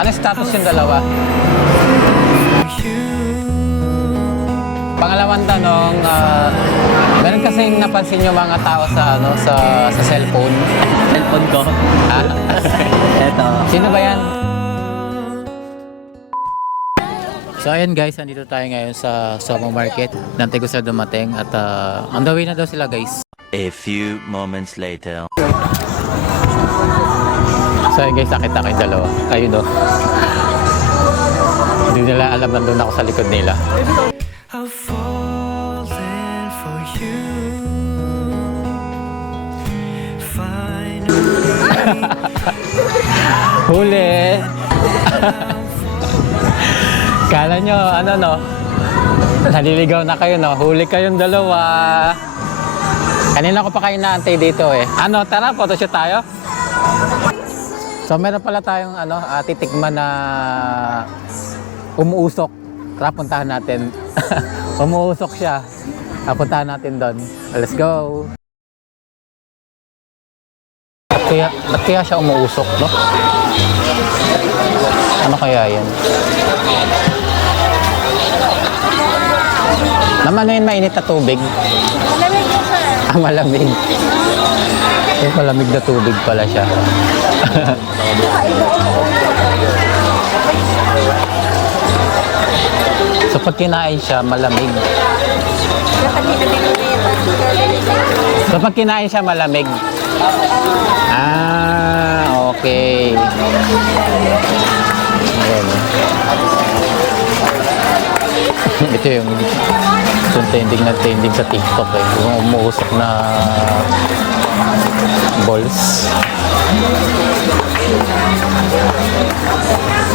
Ano status yung dalawa? Pangalawang tanong, meron kasing napansin yung mga tao sa sa cellphone. Cellphone ko. Ah, Eto. sino ba yan? So ayan guys, andito tayo ngayon sa Somo Market. Nantay ko sila dumating at on the way na daw sila guys. A few moments later. So ayun guys, nakita kayong dalawa. Kayo do. Hindi nila alam, nandun ako sa likod nila. I've fallen for you. Finally. Huli! Kala nyo, ano no? Naliligaw na kayo no? Huli kayong dalawa. Kanina ko pa kayo naantay dito eh. Ano, tara, photoshoot tayo? So meron pala tayong titikman na umuusok. Tara, puntahan natin. Umuusok siya. Puntahan natin doon. Let's go! Ba't kaya siya umuusok, no? Ano kaya yan? Naman na yun, mainit na tubig. Malamig po sir. Ah, malamig. Yung malamig na tubig pala siya. So pag kinain siya, malamig. So pag kinain siya, malamig. Ah, okay. Ayan. Ito yung trending sa TikTok eh. Yung umuusok na balls.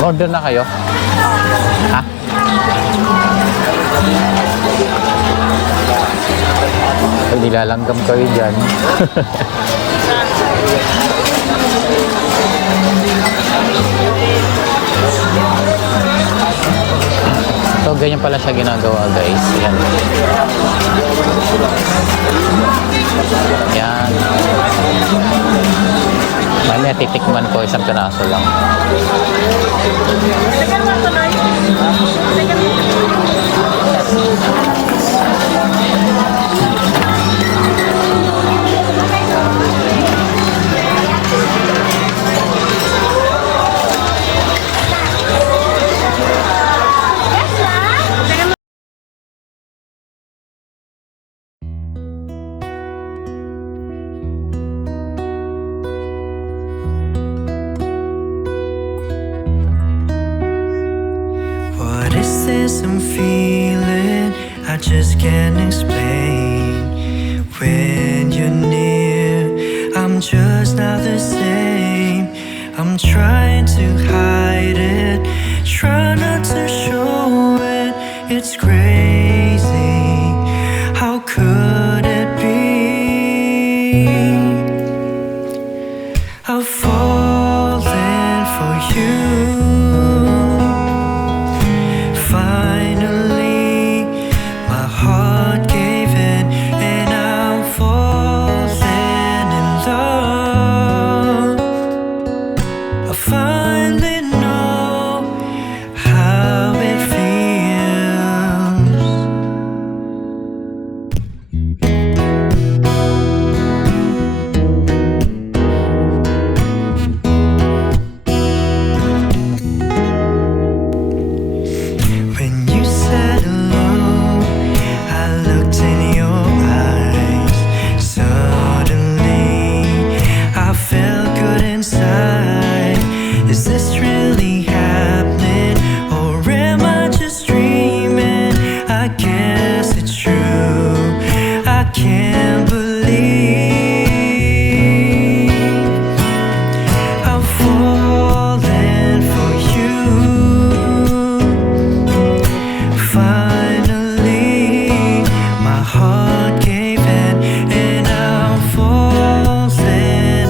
Order na kayo? Ha? Ay, nilalanggam kayo dyan. So, ganyan pala siya ginagawa, guys. Yan. Yan. Mamaya titikman ko, isang piraso lang. What is this I'm feeling? I just can't explain. When you're near, I'm just not the same. I'm trying to hide it, try not to show it. It's crazy. How could it be? I've fallen for you. Finally, my heart gave in, and I'm falling in love. I finally know how it feels. When you said hello, I looked in your eyes. Suddenly, I felt good inside. Is this really happening, or am I just dreaming? I guess it's true. I can't believe I've fallen for you. Finally, my heart gave in, and I'm falling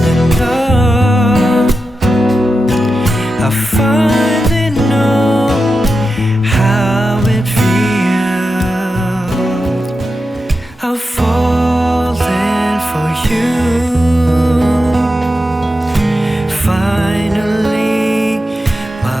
in love. I finally know how it feels. I've fallen for you. Finally, my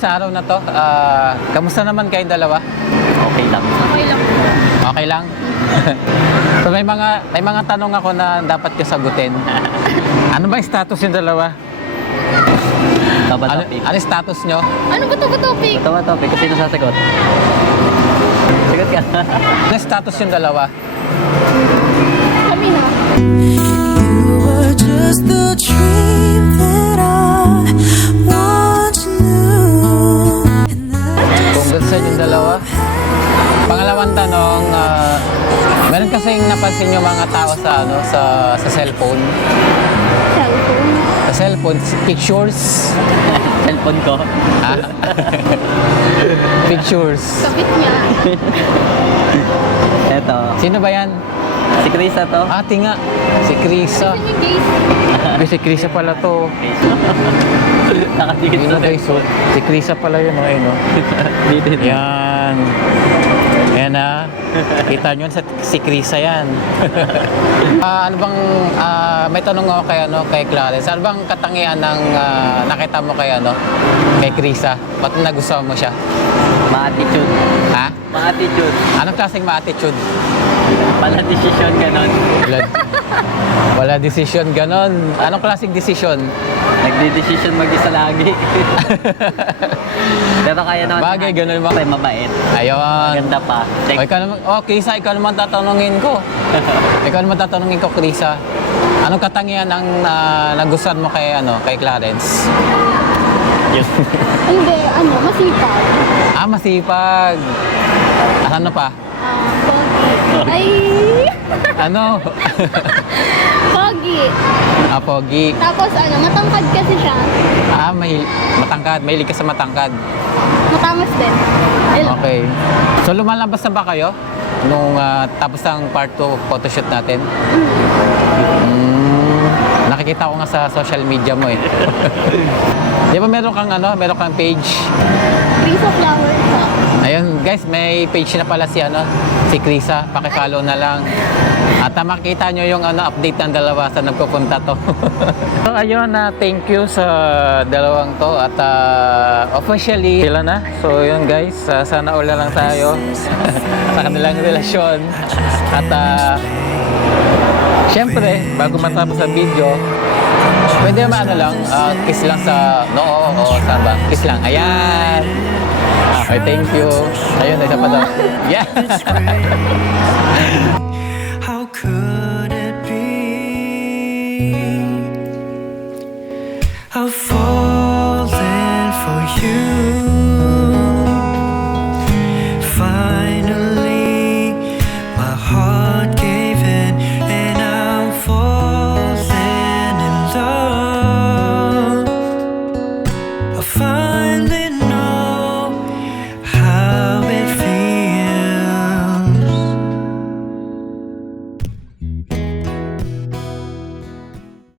sa araw na to, kamusta naman kayong dalawa? Okay lang. Okay lang po. Okay lang? So may mga tanong ako na dapat ko sagutin. Ano ba yung status yung dalawa? Ito ba Ano, topic? ano yung status nyo? Ano ba ito ba topic? Ito ba topic? Sino sasagot? Sagot ka. Ano yung status yung dalawa? Kami na. You were just the dream that I once knew. Kung gusto yung dalawa? Pangalawang tanong, meron kasing napansin yung mga tao sa sa cellphone. Cellphone. Sa cellphone, pictures. Cellphone ko. Ah. Pictures. Kapit niya. Ito. Sino ba yan? Si Krisa to. Ate nga. Si Krisa. Ano yung guys? Ay, si Krisa pala to. Nakadikit Yun sa na guys, oh. Si Krisa pala yun, oh, ayun, oh. Dito. Yan. Yan na. Kita nyo si Krisa yan. Ano bang, may tanong ako kay Clarence. Ano bang katangian ng nakita mo kay Krisa? Ba't nagustuhan mo siya? Ma-attitude. Ha? Ma-attitude. Anong klaseng ma-attitude? Pala decision ganon. Wala decision ganon. Anong klaseng decision? Nagde-decision mag-isa lagi. Pero kaya naman. Bagay, ganun ba? Kasi mabait. Ayun. Ganda pa. O, ikaw naman, Krisa, ikaw naman tatanungin ko. Ikaw naman tatanungin ko, Krisa. Anong katangian ang nagustuhan mo kay Clarence? Hindi, masipag. Masipag. Ano pa? Pogi. Ay, Ano? pogi. Pogi. Tapos matangkad kasi siya. Matangkad. Mahilig ka sa matangkad. Matamas din. Ayun. Okay. So, lumalabas na ba kayo? Nung tapos ang part 2 photoshoot natin? Nakikita ko nga sa social media mo eh. Di ba meron kang page? Piece of flower siya. Ayun guys, may page na pala si Krisa. Paki-follow na lang. At makikita nyo yung update ng dalawa sa nagpupunta to. So ayun, thank you sa dalawang to at officially sila na. So yun guys, sana ula lang tayo sa kanilang relasyon. At syempre, bago matapos ang video, pwede lang, kiss lang sa noo o saan ba? Kiss lang. Ayan. Okay, thank you. Ayun, isa pa daw. Yeah.